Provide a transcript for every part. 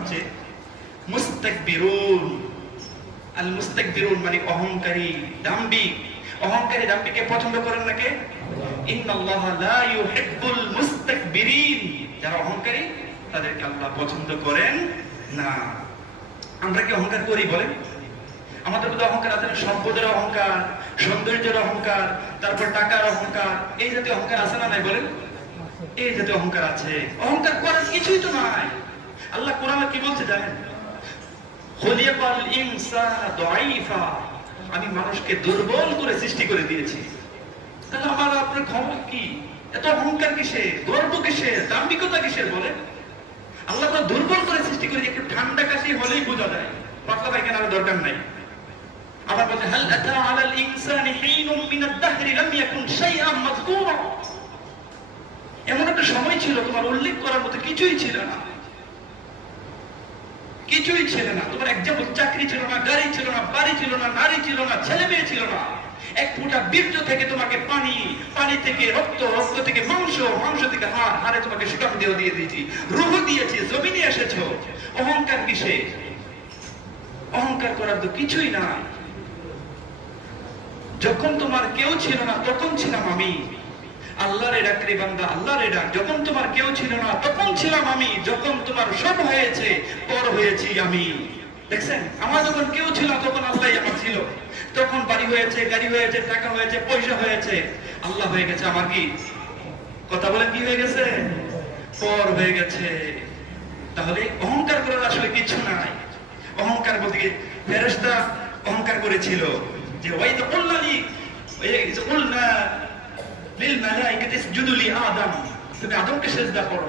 হচ্ছে মানে অহংকারী দাম্ভিক অহংকারী দাম্ভিককে পছন্দ করেন আল্লাহ পছন্দ করেন কি অহংকার আছে অহংকার, সৌন্দর্যের অহংকার, তারপর অহংকার, এই জাতীয় অহংকার আছে না এই জাতীয় অহংকার আছে। অহংকার করার কিছুই তো নাই। আল্লাহ কোরআনে কি বলছে জানেন? আমি মানুষকে দুর্বল করে সৃষ্টি করে দিয়েছি। তাহলে আমার আপনার ক্ষমতা কি? এত অহংকার কিসে গর্ব কিসে দাম্ভিকতা কিসের বলে আল্লাহ দুর্বল করে সৃষ্টি করে একটু ঠান্ডা কাশি হলেই বোঝা যায়। পাতলা পায়খানার দরকার নাই। আবার বলছে, হাল আতা আলাল ইনসানি দাহরি লাম ইয়াকুন মাযকুরা? এমন একটা সময় ছিল, তোমার উল্লেখ করার মতো কিছুই ছিল না। কিছুই ছিল না। তোমার এক্সাম্পল চাকরি ছিল না, গাড়ি ছিল না, বাড়ি ছিল না, নারী ছিল না, ছেলে মেয়ে ছিল না। এক ফুটা বীর্য থেকে তোমাকে পানি পানি থেকে রক্ত রক্ত থেকে মাংস মাংস থেকে হাড়, হাড়ে তোমাকে সুটাম দিয়ে দিয়ে দিয়েছি, রুহ দিয়েছি, জমিনে এসেছ। অহংকার কিসে? অহংকার করার তো কিছুই নাই। যখন তোমার কেউ ছিল না, তখন ছিলাম আমি। আল্লাহর ডাকরি বান্দা, আল্লাহর ডাক, যখন তোমার কেউ ছিল না, তখন ছিলাম আমি, যখন তোমার সব হয়েছে, পর হয়েছি আমি। দেখছেন? আমার যখন কেউ ছিল তখন আল্লাহ আমার ছিল। তখন বাড়ি হয়েছে, গাড়ি হয়েছে, টাকা হয়েছে, পয়সা হয়েছে। আল্লাহ হয়ে গেছে আমার কি? কথা বলে কি হয়ে গেছে? পর হয়ে গেছে। তাহলে অহংকার করার আসলে কিছু নাই। অহংকার বলতে কি? ফেরেশতা অহংকার করেছিল। যে ওই তো কুলনা তুমি আদমকে সেজদা করো।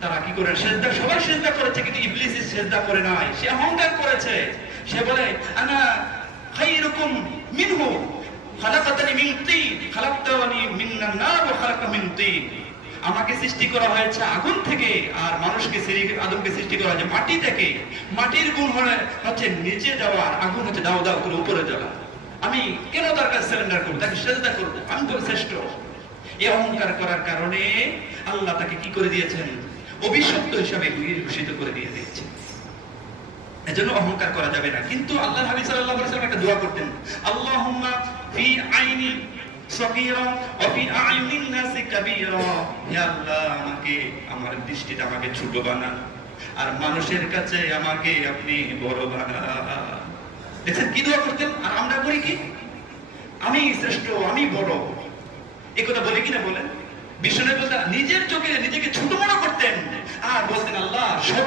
তারা কি করে? সেজদা সবাই সেজদা করেছে, কিন্তু ইবলিস সেজদা করে নাই। সে অহংকার করেছে। সে বলে, আনা মিনহু। খালাকাতানি তিন। খালাকতানি নার খালাকা আমাকে সৃষ্টি করা হয়েছে আগুন থেকে, আর মানুষকে আদমকে সৃষ্টি করা হয়েছে মাটি থেকে। মাটির গুণ হচ্ছে নিচে যাওয়া, আর আগুন হচ্ছে দাও দাও করে উপরে যাওয়া। আমি কেন তার কাছে সারেন্ডার করব? তাকে সেজদা করব? আমি তো শ্রেষ্ঠ। এই অহংকার করার কারণে আল্লাহ তাকে কি করে দিয়েছেন? অভিশপ্ত হিসাবে ঘোষিত করে দিয়ে দিয়েছেন। এজন্য অহংকার করা যাবে না। কিন্তু আল্লাহ হাবিব সাল্লাল্লাহু আলাইহি একটা দোয়া করতেন। আল্লাহুম্মা ফি আইনি আল্লাহ, আমাকে, আমার দৃষ্টিতে আমাকে ছোট বানান আর মানুষের কাছে আমাকে আপনি বড় বানান দেখছেন কি দোয়া করতেন? আর আমরা করি কি? আমি শ্রেষ্ঠ, আমি বড়। এ কথা বলে কিনা বলেন? বিষ্ণু নিজের চোখে নিজেকে ছোট মনে করতেন। আর বলতেন, আল্লাহ সব